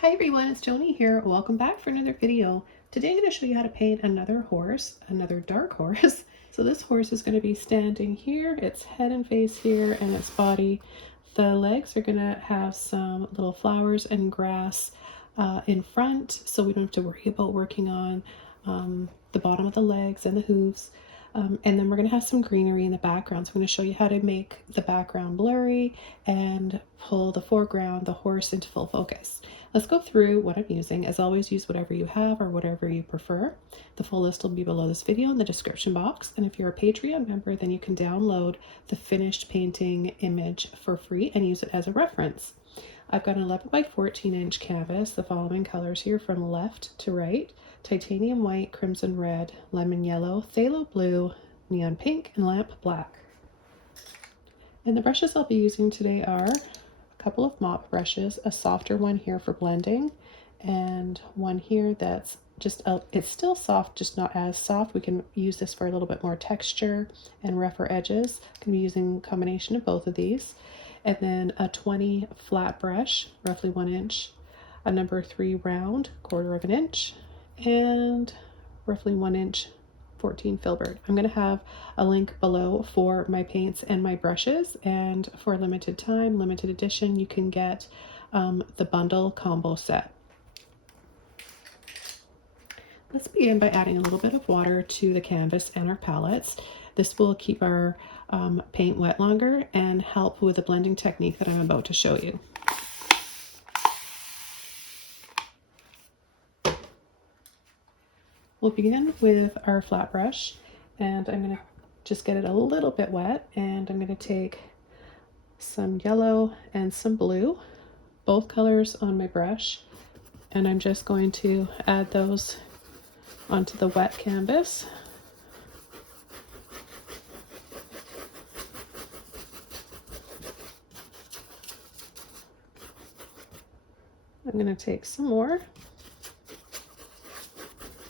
Hi everyone, it's Joni here. Welcome back for another video. Today I'm going to show you how to paint another horse, another dark horse. So this horse is going to be standing here, its head and face here, and its body. The legs are going to have some little flowers and grass in front, so we don't have to worry about working on the bottom of the legs and the hooves. And then we're going to have some greenery in the background. So I'm going to show you how to make the background blurry and pull the foreground, the horse, into full focus. Let's go through what I'm using. As always, use whatever you have or whatever you prefer. The full list will be below this video in the description box. And if you're a Patreon member, then you can download the finished painting image for free and use it as a reference. I've got an 11 by 14 inch canvas, the following colors here from left to right: titanium white, crimson red, lemon yellow, phthalo blue, neon pink, and lamp black. And the brushes I'll be using today are a couple of mop brushes, a softer one here for blending, and one here that's just it's still soft, just not as soft. We can use this for a little bit more texture and rougher edges. I can be using a combination of both of these. And then a 20 flat brush, roughly 1 inch, a number 3 round, 1/4 of an inch, and roughly 1 inch 14 filbert. I'm going to have a link below for my paints and my brushes, and for a limited time, limited edition, you can get the bundle combo set. Let's begin by adding a little bit of water to the canvas and our palettes. This will keep our paint wet longer and help with the blending technique that I'm about to show you. We'll begin with our flat brush, and I'm going to just get it a little bit wet, and I'm going to take some yellow and some blue, both colors on my brush, and I'm just going to add those onto the wet canvas. I'm going to take some more,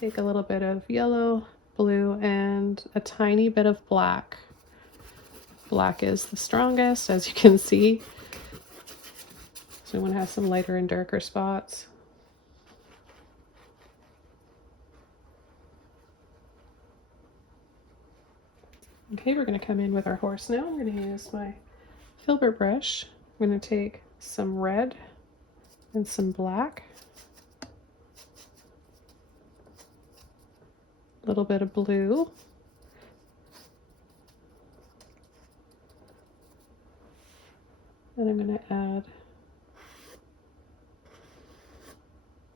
take a little bit of yellow, blue, and a tiny bit of black. Black is the strongest, as you can see. So we want to have some lighter and darker spots. Okay, we're going to come in with our horse now. I'm going to use my filbert brush. I'm going to take some red and some black, a little bit of blue, and I'm going to add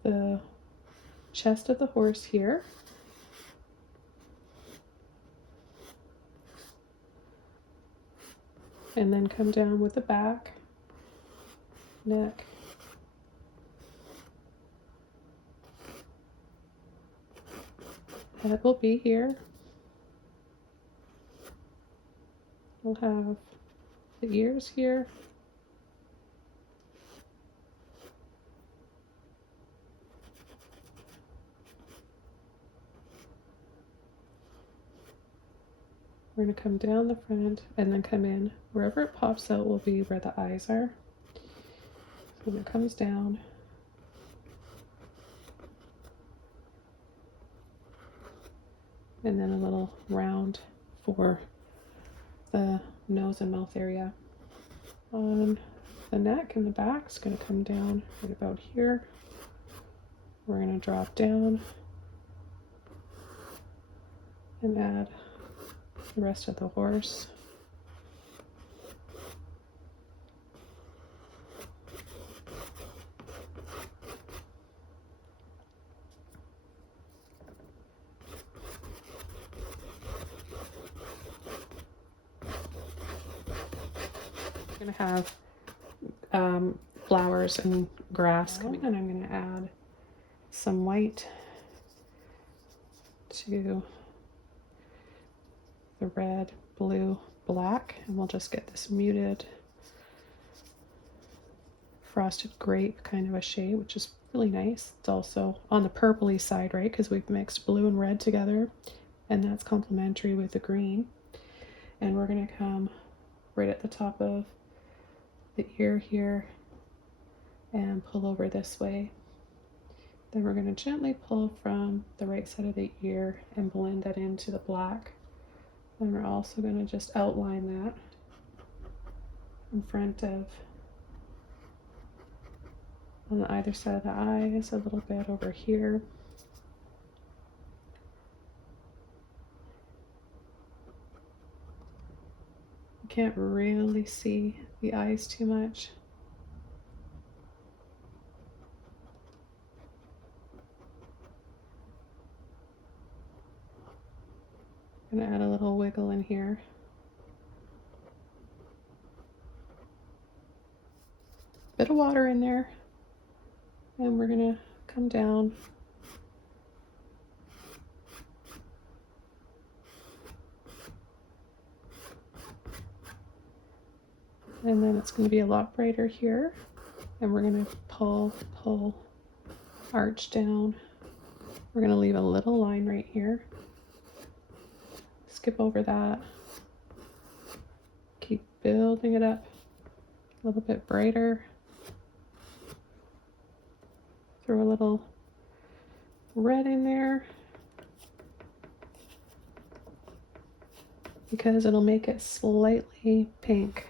the chest of the horse here. And then come down with the back, neck, head will be here. We'll have the ears here. We're going to come down the front and then come in. Wherever it pops out will be where the eyes are. So when it comes down, and then a little round for the nose and mouth area. On the neck and the back, it's going to come down right about here. We're going to drop down and add the rest of the horse. I'm going to have flowers and grass coming, and I'm going to add some white to the red, blue, black, and we'll just get this muted frosted grape kind of a shade, which is really nice. It's also on the purpley side, right, because we've mixed blue and red together, and that's complementary with the green. And we're going to come right at the top of the ear here and pull over this way Then we're going to gently pull from the right side of the ear and blend that into the black. And we're also going to just outline that in front of, on either side of the eyes, a little bit over here. You can't really see the eyes too much. I'm going to add a little wiggle in here. Bit of water in there, and we're going to come down and then it's going to be a lot brighter here, and we're going to pull, arch down. We're going to leave a little line right here, skip over that, keep building it up a little bit brighter, throw a little red in there because it'll make it slightly pink.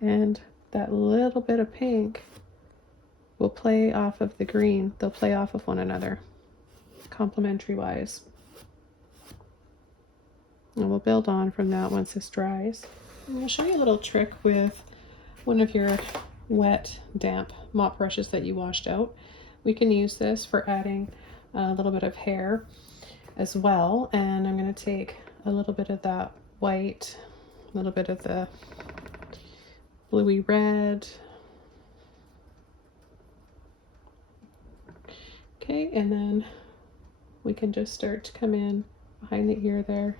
And that little bit of pink will play off of the green. They'll play off of one another, complementary wise. And we'll build on from that once this dries. And I'll show you a little trick with one of your wet, damp mop brushes that you washed out. We can use this for adding a little bit of hair as well. And I'm going to take a little bit of that white, a little bit of the bluey red. Okay, and then we can just start to come in behind the ear there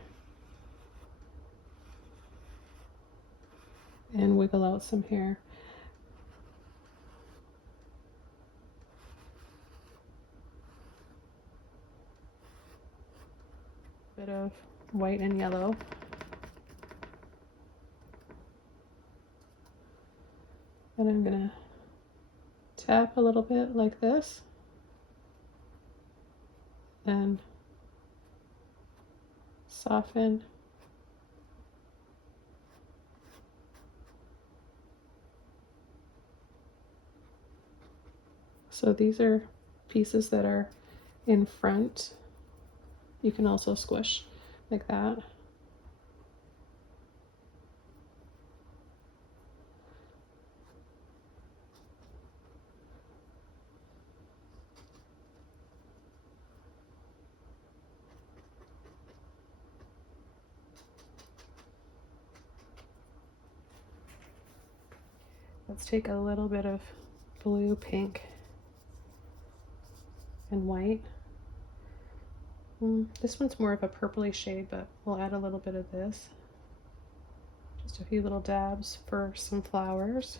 and wiggle out some hair. Bit of white and yellow. And I'm gonna tap a little bit like this and soften. So these are pieces that are in front. You can also squish like that. Let's take a little bit of blue, pink, and white. This one's more of a purpley shade, but we'll add a little bit of this. Just a few little dabs for some flowers.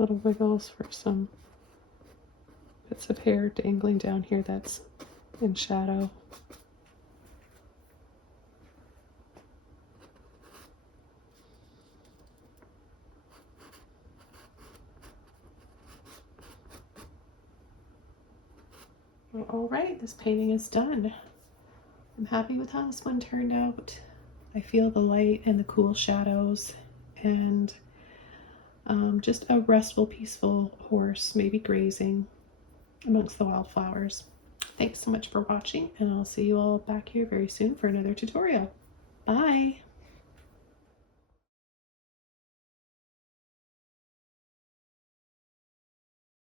Little wiggles for some bits of hair dangling down here that's in shadow. Well, all right, this painting is done. I'm happy with how this one turned out. I feel the light and the cool shadows, and just a restful, peaceful horse, maybe grazing amongst the wildflowers. Thanks so much for watching, and I'll see you all back here very soon for another tutorial. Bye!